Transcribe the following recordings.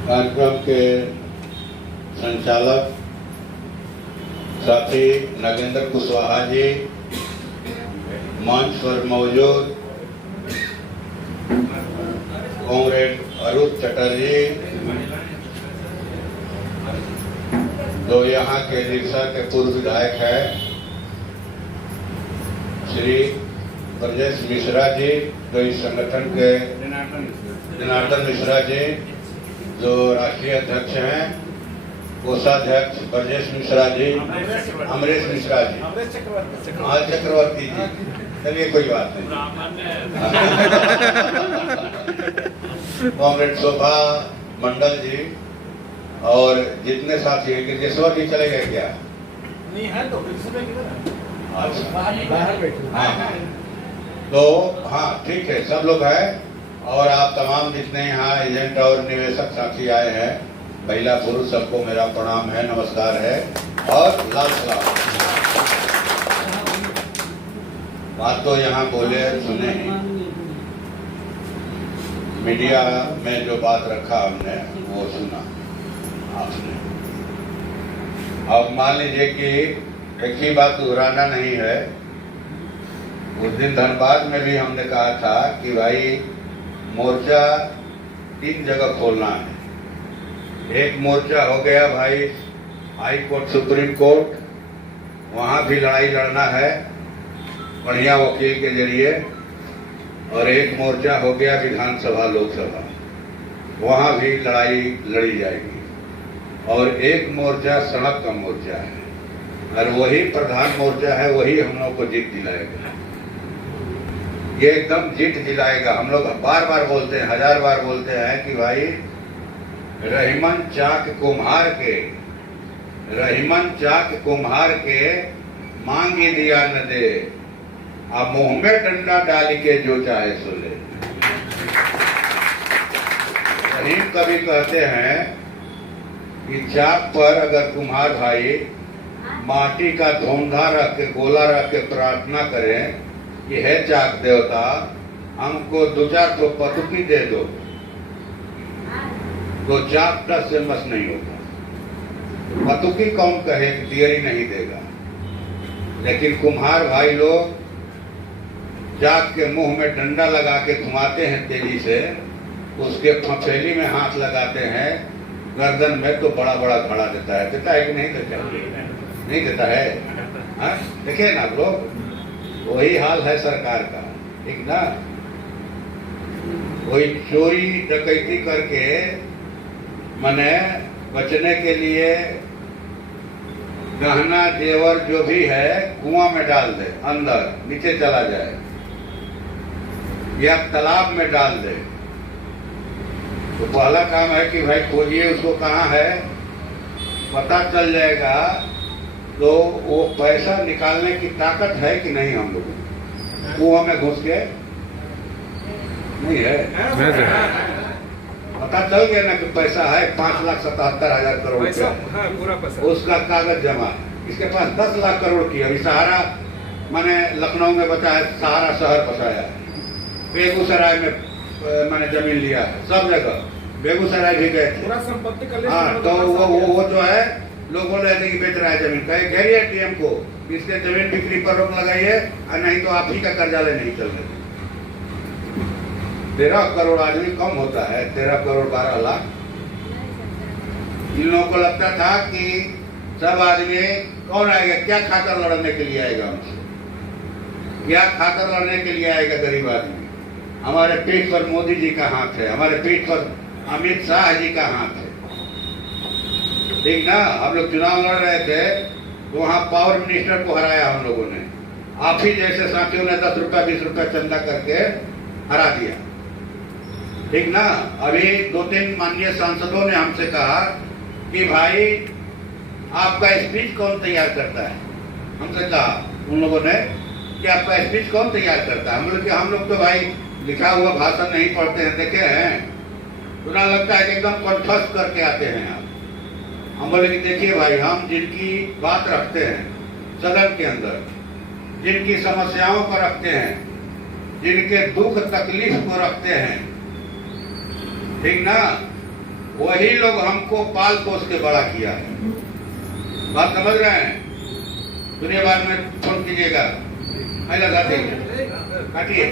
कार्यक्रम के संचालक साथी नागेंद्र कुशवाहा जी, मंच पर मौजूद कॉमरेड अरुण चटर्जी, जो यहाँ के रिक्शा के पूर्व विधायक है, श्री ब्रजेश मिश्रा जी, जो इस संगठन के जनार्दन मिश्रा जी, जो राष्ट्रीय अध्यक्ष हैं, कोषाध्यक्ष ब्रजेश मिश्रा जी, अमरीश मिश्रा जी, चक्रवर्ती जी, चलिए कोई बात नहीं, कॉमरेड शोभा मंडल जी और जितने साथी हैं, गिरजेश्वर जी चले गए क्या? नहीं है तो बाहर बैठे। हाँ, तो हाँ ठीक है, सब लोग हैं और आप तमाम जितने यहाँ एजेंट और निवेशक साथी आए हैं, महिला पुरुष सबको मेरा प्रणाम है, नमस्कार है और लाल सलाम। बात तो यहाँ बोले सुने ही, मीडिया में जो बात रखा हमने वो सुना आपने। अब मान लीजिए कि एक ही बात दोहराना नहीं है। उस दिन धनबाद में भी हमने कहा था कि भाई मोर्चा 3 जगह खोलना है। एक मोर्चा हो गया भाई हाई कोर्ट सुप्रीम कोर्ट, वहां भी लड़ाई लड़ना है बढ़िया वकील के जरिए, और एक मोर्चा हो गया विधानसभा लोकसभा, वहां भी लड़ाई लड़ी जाएगी, और एक मोर्चा सड़क का मोर्चा है, और वही प्रधान मोर्चा है, वही हम लोग को जीत दिलाएगा। ये एकदम जीत दिलाएगा। हम लोग बार बार बोलते हैं, 1000 बार बोलते हैं कि भाई रहीमन चाक कुम्हार के मांगी दिया न दे, अब मुंह में डंडा डाल के जो चाहे सो ले। रहीम कभी कहते हैं कि चाक पर अगर कुम्हार भाई माटी का धोंधा रख के, गोला रख के प्रार्थना करें कि हे चाक देवता हमको 2-4 तो पतुकी दे दो, तो चाक टस से मस नहीं होगा। पतुकी कौन कहे कि दियरी नहीं देगा, लेकिन कुम्हार भाई लोग चाक के मुंह में डंडा लगा के घुमाते हैं तेजी से, उसके फफेली में हाथ लगाते हैं, गर्दन में तो बड़ा बड़ा खड़ा देता है कि नहीं देता? नहीं देता है। देखिए ना लोग, वही हाल है सरकार का, ठीक ना? कोई चोरी डकैती करके मने बचने के लिए गहना जेवर जो भी है कुआं में डाल दे, अंदर नीचे चला जाए, या तालाब में डाल दे, तो पहला काम है कि भाई खोजिए उसको कहाँ है, पता चल जाएगा। तो वो पैसा निकालने की ताकत है कि नहीं हम लोगों को? कुआं में घुस के नहीं है, पता चल गया ना कि पैसा है 5,77,000 करोड़ रुपया, उसका कागज जमा। इसके पास 10 लाख करोड़ की। अभी सहारा मैंने लखनऊ में बचा है, सहारा शहर बसाया है, बेगूसराय में मैंने जमीन लिया है, सब जगह बेगूसराय भी गए थे। पूरा संपत्ति का लिस्ट। हाँ, तो वो जो है लोग बोल रहे थे कि बेच रहा है जमीन, कहे घेरिए टीएम को, इसके जमीन बिक्री पर रोक लगाइए, और नहीं तो आप ही का कर्जा ले नहीं चलने। 13 करोड़ आदमी कम होता है, 13 करोड़ 12 लाख। इन लोगों को लगता था कि सब आदमी कौन आएगा, क्या खाकर लड़ने के लिए आएगा हमसे, क्या खाकर लड़ने के लिए आएगा गरीब आदमी। हमारे पीठ पर मोदी जी का हाथ है, हमारे पीठ पर अमित शाह जी का हाथ है, ठीक ना? हम लोग चुनाव लड़ रहे थे तो वहां पावर मिनिस्टर को हराया हम लोगों ने, आप ही जैसे साथियों ने 10 रुपया 20 रुपया चंदा करके हरा दिया, ठीक ना? अभी 2-3 माननीय सांसदों ने हमसे कहा कि भाई आपका स्पीच कौन तैयार करता है? हमसे कहा उन लोगों ने कि आपका स्पीच कौन तैयार करता है? हम लोग तो भाई लिखा हुआ भाषण नहीं पढ़ते हैं, देखे हैं, सुना लगता है कि एकदम कंठस्थ करके आते हैं आप। हम बोले कि देखिए भाई, हम जिनकी बात रखते हैं सदन के अंदर, जिनकी समस्याओं को रखते हैं, जिनके दुख तकलीफ को रखते हैं, ठीक ना, वही लोग हमको पाल पोस के बड़ा किया है। बात समझ रहे हैं? सुनिए, बाद में फोन कीजिएगा, मैं लगा देंगे, काटिए।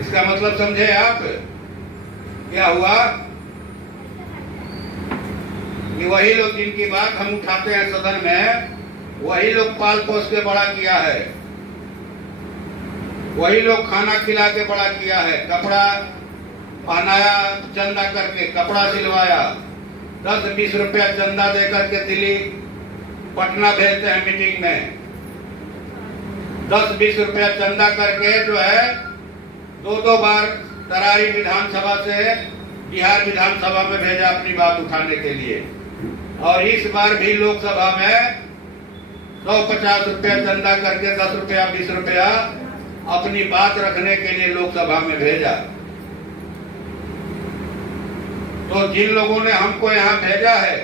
इसका मतलब समझे आप? क्या हुआ कि वही लोग जिनकी बात हम उठाते हैं सदन में, वही लोग पाल पोस के बड़ा किया है, वही लोग खाना खिला के बड़ा किया है, कपड़ा पहनाया, चंदा करके कपड़ा सिलवाया, 10-20 रुपया चंदा दे करके दिल्ली पटना भेजते हैं मीटिंग में, 10-20 रुपया चंदा करके जो है 2-2 बार तरारी विधानसभा से बिहार विधानसभा में भेजा अपनी बात उठाने के लिए। और इस बार भी लोकसभा में 150 रुपया चंदा करके 10 रुपया 20 रुपया अपनी बात रखने के लिए लोकसभा में भेजा। तो जिन लोगों ने हमको यहाँ भेजा है,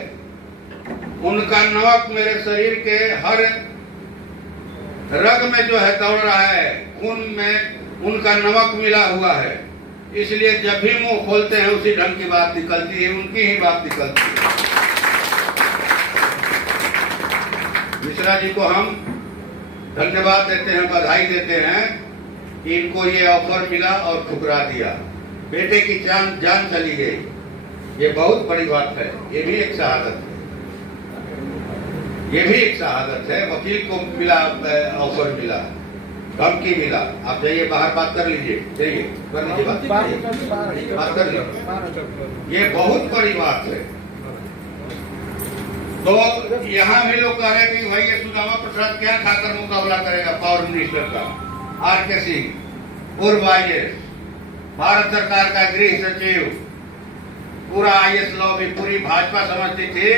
उनका नमक मेरे शरीर के हर रग में जो है दौड़ रहा है, खून में उनका नमक मिला हुआ है। इसलिए जब भी मुंह खोलते हैं उसी ढंग की बात निकलती है, उनकी ही बात निकलती है। मिश्रा जी को हम धन्यवाद देते हैं, बधाई देते हैं कि इनको ये ऑफर मिला और ठुकरा दिया। बेटे की जान चली गई, ये बहुत बड़ी बात है। ये भी एक शहादत है, ये भी एक शहादत है। वकील को मिला, ऑफर मिला, धमकी मिला। आप जाइए बाहर बात कर लीजिए, जाइए कर लीजिए बात कर लीजिए। ये बहुत बड़ी बात है। तो यहाँ भी लोग कह रहे हैं कि भाई ये सुदामा प्रसाद क्या खाकर मुकाबला करेगा पावर मिनिस्टर का। आर.के. सिंह, पूर्व IAS, भारत सरकार का गृह सचिव, पूरा IAS लॉबी, पूरी भाजपा समझती थी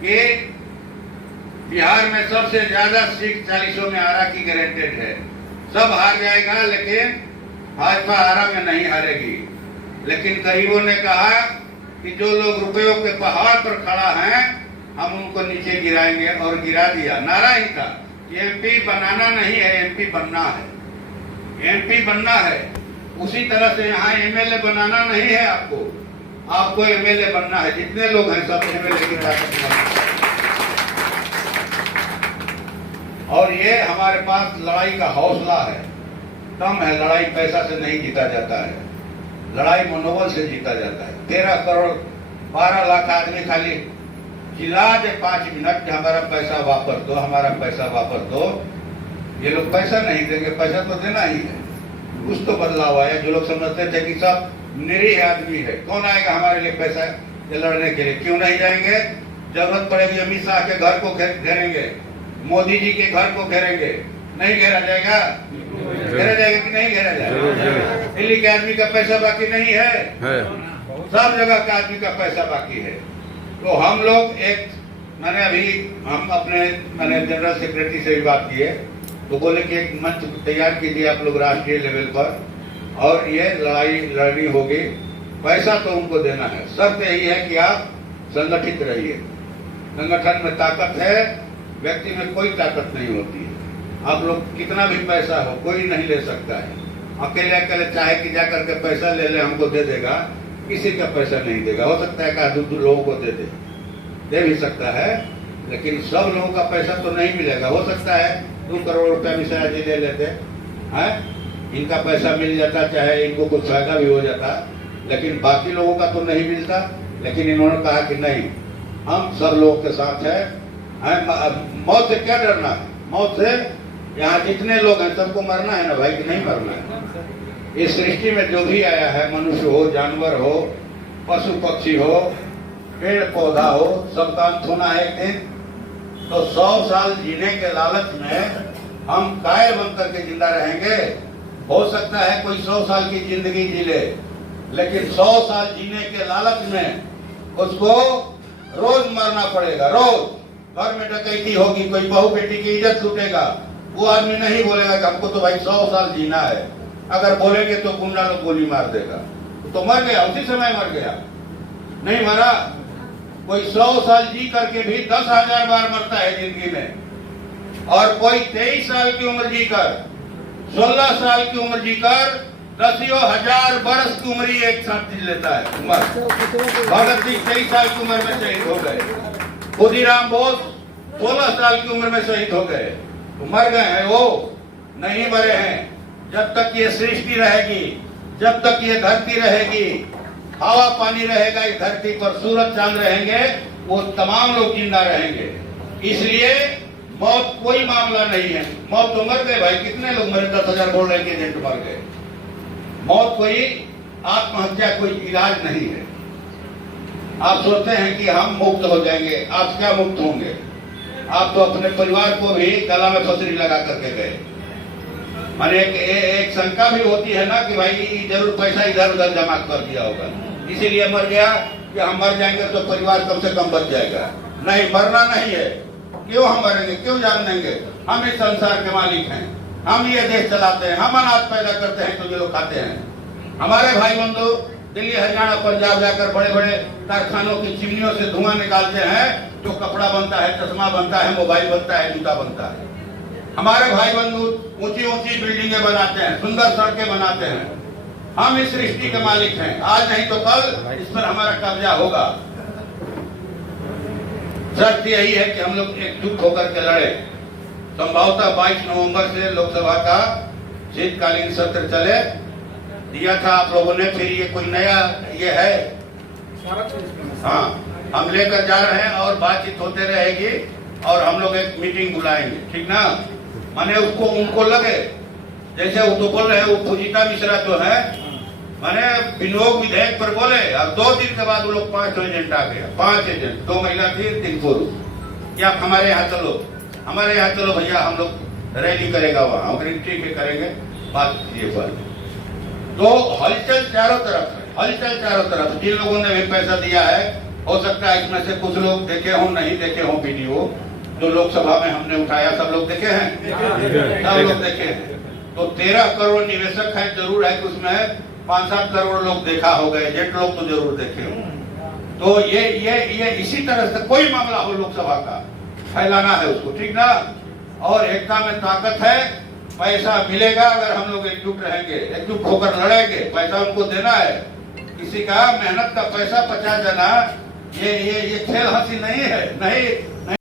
कि बिहार में सबसे ज्यादा सीट 40 में आरा की गारंटेड है, सब हार जाएगा, लेकिन भाजपा आरा में नहीं हारेगी। लेकिन गरीबों ने कहा कि जो लोग रुपयों के पहाड़ पर खड़ा हैं, हम उनको नीचे गिराएंगे, और गिरा दिया। नारा ही था कि MP बनाना नहीं है, MP बनना है, MP बनना है। उसी तरह से यहाँ MLA बनाना नहीं है, आपको MLA बनना है। जितने लोग हैं सब MLA की ताकत बनाना। और ये हमारे पास लड़ाई का हौसला है, दम है। लड़ाई पैसा से नहीं जीता जाता है, लड़ाई मनोबल से जीता जाता है। 13 करोड़ 12 लाख आदमी खाली चिल्ला दे 5 मिनट कि हमारा पैसा वापस दो, हमारा पैसा वापस दो। ये लोग पैसा नहीं देंगे, पैसा तो देना ही है। कुछ तो बदलाव आया। जो लोग समझते थे कि सब निरीह आदमी है, कौन आएगा हमारे लिए पैसा लड़ने के लिए? क्यों नहीं जाएंगे? जरूरत पड़ेगी अमित शाह के घर को घेरेंगे, मोदी जी के घर को घेरेंगे। नहीं घेरा जाएगा? घेरा जाएगा कि नहीं घेरा जाएगा? दिल्ली के आदमी का पैसा बाकी नहीं है, सब जगह का आदमी का पैसा बाकी है। तो हम लोग हम अपने जनरल सेक्रेटरी से भी बात किए, तो बोले कि एक मंच तैयार कीजिए आप लोग राष्ट्रीय लेवल पर, और ये लड़ाई लड़नी होगी। पैसा तो उनको देना है, शर्त यही है कि आप संगठित रहिए। संगठन में ताकत है, व्यक्ति में कोई ताकत नहीं होती है। आप लोग कितना भी पैसा हो, कोई नहीं ले सकता है। अकेले अकेले चाहे कि जाकर के पैसा ले ले, हमको दे देगा, किसी का पैसा नहीं देगा। हो सकता है कि 2 लोगों को दे भी सकता है, लेकिन सब लोगों का पैसा तो नहीं मिलेगा। हो सकता है 2 करोड़ रुपया मिश्रा जी ले लेते हैं, इनका पैसा मिल जाता, चाहे इनको कुछ फायदा भी हो जाता, लेकिन बाकी लोगों का तो नहीं मिलता। लेकिन इन्होंने कहा कि नहीं, हम सब लोगों के साथ है। मौत से क्या डरना है? मौत से यहाँ जितने लोग हैं सबको मरना है ना भाई, कि नहीं मरना है? इस सृष्टि में जो भी आया है, मनुष्य हो, जानवर हो, पशु पक्षी हो, पेड़ पौधा हो, सबका अंत होना है एक दिन। तो 100 साल जीने के लालच में हम कायर बन करके जिंदा रहेंगे। हो सकता है कोई 100 साल की जिंदगी जी ले, लेकिन 100 साल जीने के लालच में उसको रोज मरना पड़ेगा। रोज घर में डकैती होगी, कोई बहू बेटी की इज्जत छूटेगा, वो आदमी नहीं बोलेगा कि हमको तो भाई 100 साल जीना है। अगर बोलेंगे तो गुंडा लोग गोली मार देगा, तो मर गया, उसी समय मर गया। नहीं मरा, कोई 100 साल जी करके भी 10,000 बार मरता है जिंदगी में। और कोई 23 साल की उम्र जीकर, 16 साल की उम्र जीकर दसियों हजार बरस की उम्र ही एक साथ जी लेता है उम्र। भगत सिंह 23 साल की उम्र में शहीद हो गए। खुदीराम बोस 16 साल की उम्र में शहीद हो गए। तो मर गए हैं, वो नहीं मरे हैं। जब तक ये सृष्टि रहेगी, जब तक ये धरती रहेगी, हवा पानी रहेगा इस धरती पर, सूरज चांद रहेंगे, वो तमाम लोग जिंदा रहेंगे। इसलिए मौत कोई मामला नहीं है। मौत तो मर गए भाई, कितने लोग मरे? 10,000 बोल रहे हैं कि मर गए। मौत कोई आत्महत्या कोई इलाज नहीं है। आप सोचते हैं कि हम मुक्त हो जाएंगे, आप क्या मुक्त होंगे? आप तो अपने परिवार को भी गला में फसरी लगा करके गए। माने एक शंका भी होती है ना कि भाई जरूर पैसा इधर उधर जमा कर दिया होगा, इसीलिए मर गया कि हम मर जाएंगे तो परिवार कम से कम बच जाएगा। नहीं, मरना नहीं है। क्यों हम मरेंगे? क्यों जान देंगे? हम इस संसार के मालिक हैं, हम ये देश चलाते हैं, हम अनाज पैदा करते हैं तो ये लोग खाते हैं। हमारे भाई बंधु दिल्ली हरियाणा पंजाब जाकर बड़े बड़े कारखानों की चिमनियों से धुआं निकालते हैं, जो कपड़ा बनता है, चश्मा बनता है, मोबाइल बनता है, जूता बनता है। हमारे भाई बंधु ऊंची ऊंची बिल्डिंगें बनाते हैं, सुंदर सड़कें बनाते हैं। हम इस सृष्टि के मालिक हैं, आज नहीं तो कल इस पर हमारा कब्जा होगा। शर्त यही है कि हम लोग एकजुट होकर के लड़े। संभवतः 22 नवंबर से लोकसभा का शीतकालीन सत्र चले दिया था आप लोगों ने, फिर ये कोई नया ये है? हाँ, हम लेकर जा रहे हैं और बातचीत होते रहेगी और हम लोग एक मीटिंग बुलाएंगे, ठीक ना? माने उसको उनको लगे, जैसे वो तो बोल रहे हैं, वो पूजिता मिश्रा जो है, माने विनियोग विधेयक पर बोले और 2 दिन के बाद वो लोग 5 एजेंट आ गया। 5 एजेंट, 2 महिला थी, 3 पुरुष। कि आप हमारे यहाँ चलो, हमारे यहाँ चलो भैया, हम लोग रैली करेगा वहाँ। हम ठीक है, करेंगे बात ये पर। तो हलचल चारों तरफ है, हलचल चारों तरफ। जिन लोगों ने भी पैसा दिया है, हो सकता है इसमें से कुछ लोग देखे हों, नहीं देखे हों वीडियो जो लोकसभा में हमने उठाया। सब लोग देखे हैं, सब लोग देखे हैं। तो 13 करोड़ निवेशक है, जरूर है कि उसमें 5-7 करोड़ लोग देखा होगा, एजेंट लोग तो जरूर देखे हों। तो ये इसी तरह से कोई मामला हो लोकसभा का फैलाना है उसको, ठीक ना? और एकता में ताकत है। पैसा मिलेगा अगर हम लोग एकजुट रहेंगे, एकजुट होकर लड़ेंगे। पैसा उनको देना है, किसी का मेहनत का पैसा 50 देना, ये खेल हंसी नहीं है। नहीं